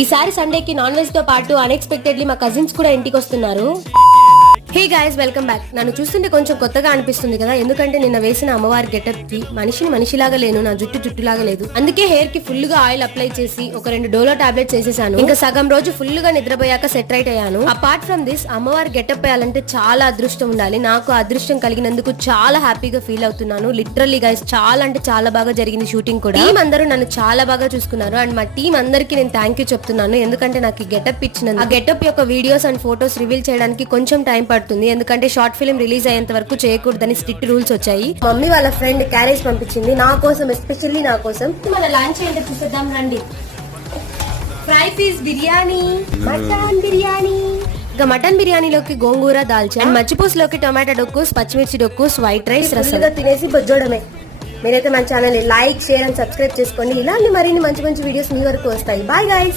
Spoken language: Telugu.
ఈసారి సండేకి నాన్ వెజ్ తో పాటు అన్ఎక్స్పెక్టెడ్లీ మా కజిన్స్ కూడా ఇంటికి వస్తున్నారు. Hey guys, welcome back. నన్ను చూస్తుంటే కొంచెం కొత్తగా అనిపిస్తుంది కదా, ఎందుకంటే నిన్న వేసిన అమ్మవారి గెటప్ కి మనిషిలాగా లేను, నా జుట్టులాగా లేదు. అందుకే హెయిర్ కి ఫుల్ గా ఆయిల్ అప్లై చేసి ఒక 2 డోలో టాబ్లెట్స్ వేసేసాను. ఇంకా సగం రోజు ఫుల్ గా నిద్రపోయాక సెట్ రైట్ అయ్యాను. అపార్ట్ ఫ్రమ్ దిస్, అమ్మవారి గెటప్ వేయాలంటే చాలా అదృష్టం ఉండాలి. నాకు అదృష్టం కలిగినందుకు చాలా హ్యాపీగా ఫీల్ అవుతున్నాను. లిటరల్లీ గైస్, చాలా అంటే చాలా బాగా జరిగింది షూటింగ్ కూడా. టీం అందరూ నన్ను చాలా బాగా చూసుకున్నారు అండ్ మా టీం అందరికి నేను థ్యాంక్ యూ చెప్తున్నాను. ఎందుకంటే నాకు ఈ గెటప్ ఇచ్చినందుకు. ఆ గెటప్ యొక్క వీడియోస్ అండ్ ఫోటోస్ రివీల్ చేయడానికి కొంచెం టైం పడుతుంది, ఎందుకంటే షార్ట్ ఫిల్మ్ రిలీజ్ అయ్యేంత వరకు చేయకూడదని స్ట్రిక్ట్ రూల్స్ వచ్చాయి. మమ్మీ వాళ్ళ ఫ్రెండ్ క్యారేజ్ పంపించింది నా కోసం, ఎస్పెషల్లీ నా కోసం. మన లంచ్ ఏంటో చూసేద్దాం రండి. Fry piece biryani, mutton biryani. ఇక మటన్ బిర్యానీలోకి గోంగూర, దాల్చా, మచ్చిపూసలోకి టొమాటో డొక్కుస్, పచ్చిమిర్చి డొక్కుస్, వైట్ రైస్, రసంగా తినేసి బొజ్జోడమే. మీరైతే మన channel like, share and subscribe చేసుకోండి. ఇలాంటి మరిన్ని మంచి మంచి వీడియోస్ మీ వరకు వస్తాయి. Bye guys.